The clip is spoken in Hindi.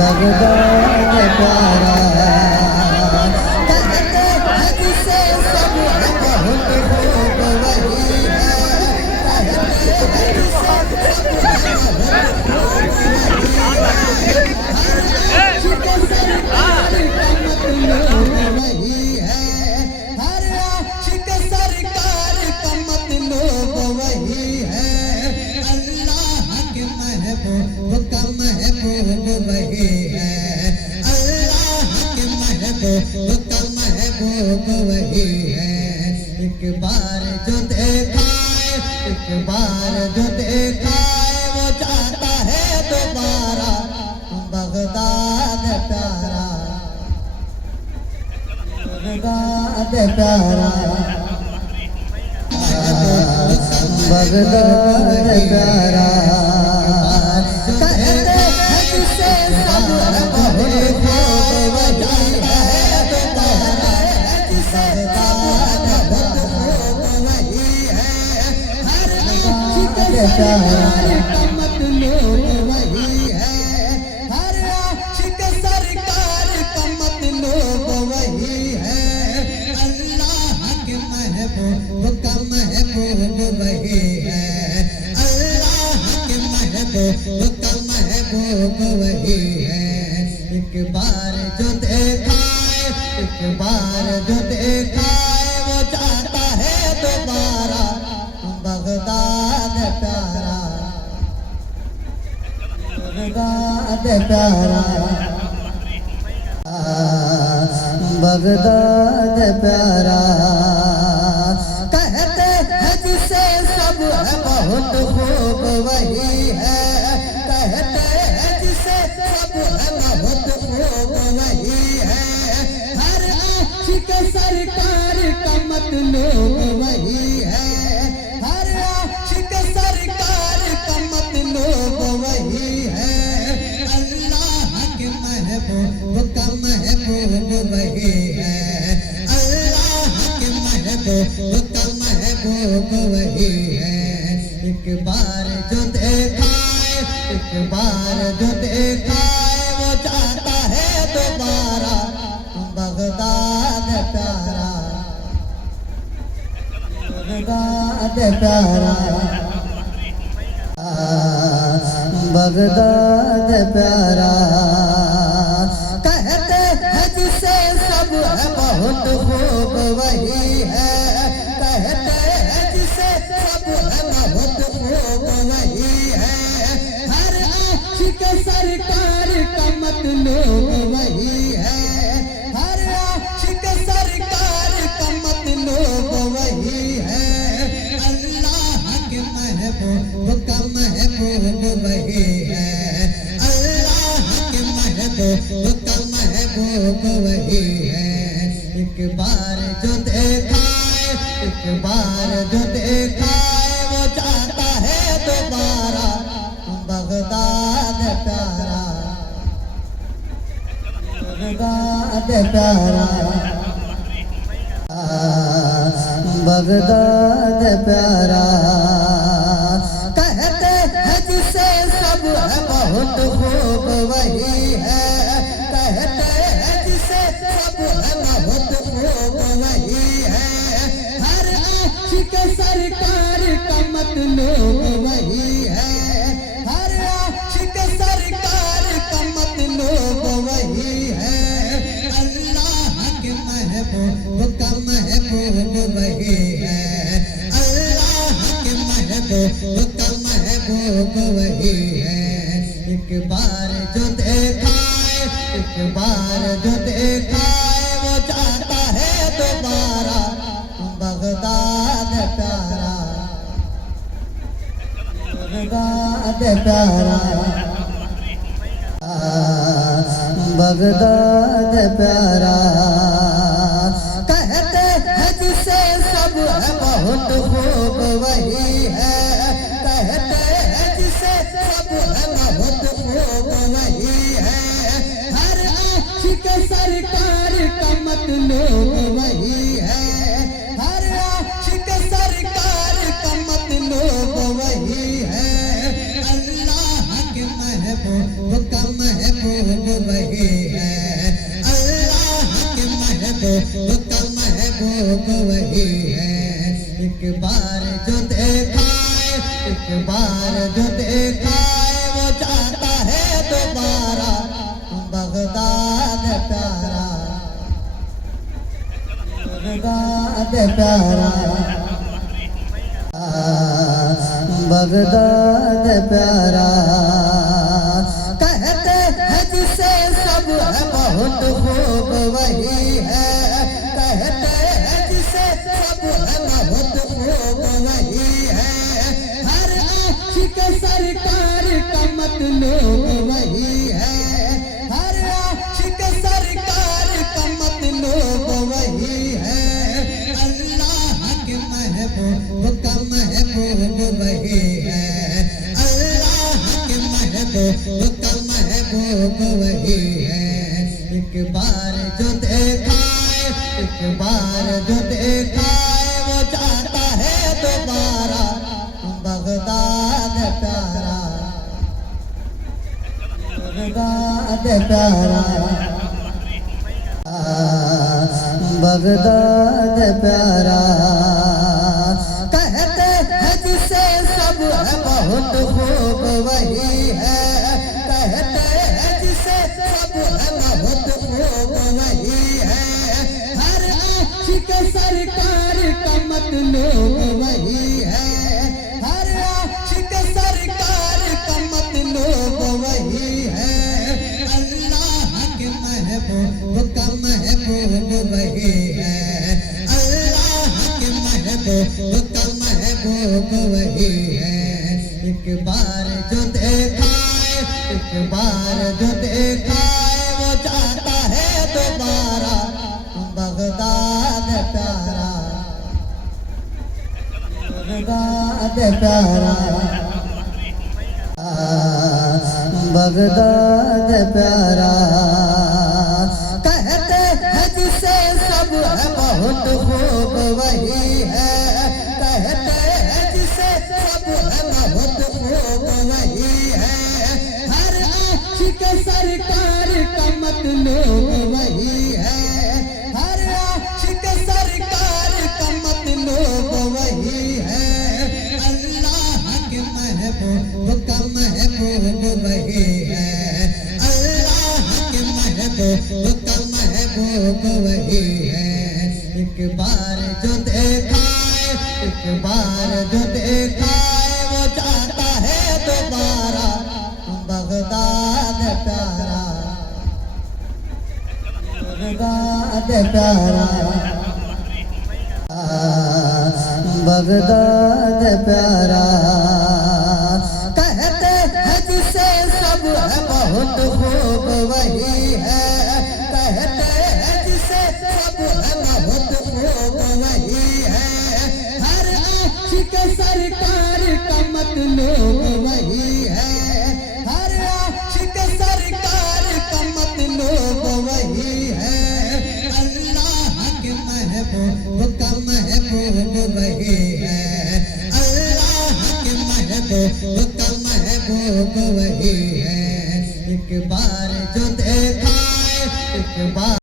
बगदाद प्यारा कहते हैं जिसे सब है बहुत खूब वही है कहते हैं जिसे सब है बहुत खूब वही है हर आशिक सरकार का मतलब वही है अल्लाह के महबूब का महबूब वही है अल्लाह के महबूब का महबूब वही है एक बार जो देखा एक बार जो देखा वो चाहता है दोबारा बगदाद प्यारा बगदाद प्यारा बगदाद प्यारा कहते हैं जिसे सब है बहुत खूब वही है दोबारा जिसे बगदाद बहुत खूब वही है हर आशिक सरकार का मतलब वही है हर आशिक सरकार का मतलब वही है अल्लाह के महबूब का महबूब वही है अल्लाह के महबूब का महबूब वही है एक बार जो देखा एक बार जो देखा वो चाहता है दोबारा बगदाद प्यारा बगदाद प्यारा बगदाद प्यारा कहते हैं जिसे सब है बहुत खूब वही है कहते हैं जिसे सब है बहुत खूब वही है हर आशिक सरकार का मतलब वही है हर आशिक सरकार का मतलब वही है अल्लाह के महबूब का महबूब वही है अल्लाह के महबूब का महबूब वही है एक बार जो देखा एक बार जो देखा वो चाहता है दोबारा बगदाद प्यारा बगदाद प्यारा बगदाद प्यारा कहते हैं जिसे सब है बहुत खूब वही है कहते हैं जिसे सब है बहुत खूब वही है हर आशिक सरकार का मतलब वही है हर आशिक सरकार का मतलब वही है अल्लाह के महबूब का महबूब वही है अल्लाह के महबूब का महबूब वही है एक बार जो देखा एक बार जो देखा वो चाहता है दोबारा बगदाद प्यारा बगदाद प्यारा बगदाद प्यारा कहते हैं जिसे सब है बहुत खूब वही है कहते हैं जिसे सब है बहुत खूब वही है हर आशिक सरकार का मतलब वही है हर आशिक सरकार का मतलब वही है अल्लाह के महबूब का महबूब वही है अल्लाह के महबूब का महबूब वही है एक बार जो देखा एक बार जो देखा वो चाहता है दोबारा बगदाद प्यारा बगदाद प्यारा बगदाद प्यारा कहते हैं जिसे सब है बहुत खूब वही है कहते हैं जिसे सब है बहुत खूब वही है हर आशिक सरकार का मतलब वही है हर आशिक सरकार का मतलब वही है अल्लाह के महबूब का महबूब महबूब का महबूब वही है। एक बार जो देखा एक बार जो देखा वो चाहता है दोबारा बगदाद प्यारा बगदाद प्यारा बगदाद प्यारा। कहते हैं जिसे सब है बहुत खूब वही है। कहते हैं जिसे सब है बहुत खूब वही है। हर आशिक सरकार का मतलब वही है। हर आशिक सरकार का मतलब वही है। अल्लाह के महबूब का महबूब वही है। अल्लाह के महबूब का महबूब वही है। एक बार जो देखा एक बार जो देखा वो चाहता है दोबारा बगदाद प्यारा बगदाद प्यारा बगदाद प्यारा। कहते हैं जिसे सब है बहुत खूब वही है। कहते हैं जिसे सब है बहुत खूब वही है। हर आशिक सरकार का मतलब वही है। हर आशिक सरकार का मतलब वही है। अल्लाह के महबूब का महबूब वही है। अल्लाह के महबूब का महबूब वही है। एक बार जो देखा एक बार जो देखा वो चाहता है दोबारा बगदाद प्यारा बगदाद प्यारा बगदाद प्यारा। कहते हैं जिसे सब है बहुत खूब वही है। कहते हैं जिसे सब है बहुत खूब वही है। हर आशिक सरकार का मतलब वही है। हर आशिक सरकार का मतलब वही है। अल्लाह के महबूब का महबूब वही है। अल्लाह के महबूब का महबूब वही है। एक बार जो देखा एक बार जो देखा वो चाहता है दोबारा बगदाद प्यारा बगदाद प्यारा बगदाद प्यारा। कहते हैं जिसे सब है बहुत खूब वही है। कहते हैं जिसे सब है बहुत खूब वही है। हर आशिक सरकार का मतलब वही है। हर आशिक सरकार का मतलब वही है। अल्लाह के महबूब का महबूब वही है। अल्लाह के महबूब का महबूब वही है। एक बार जो देखा एक बार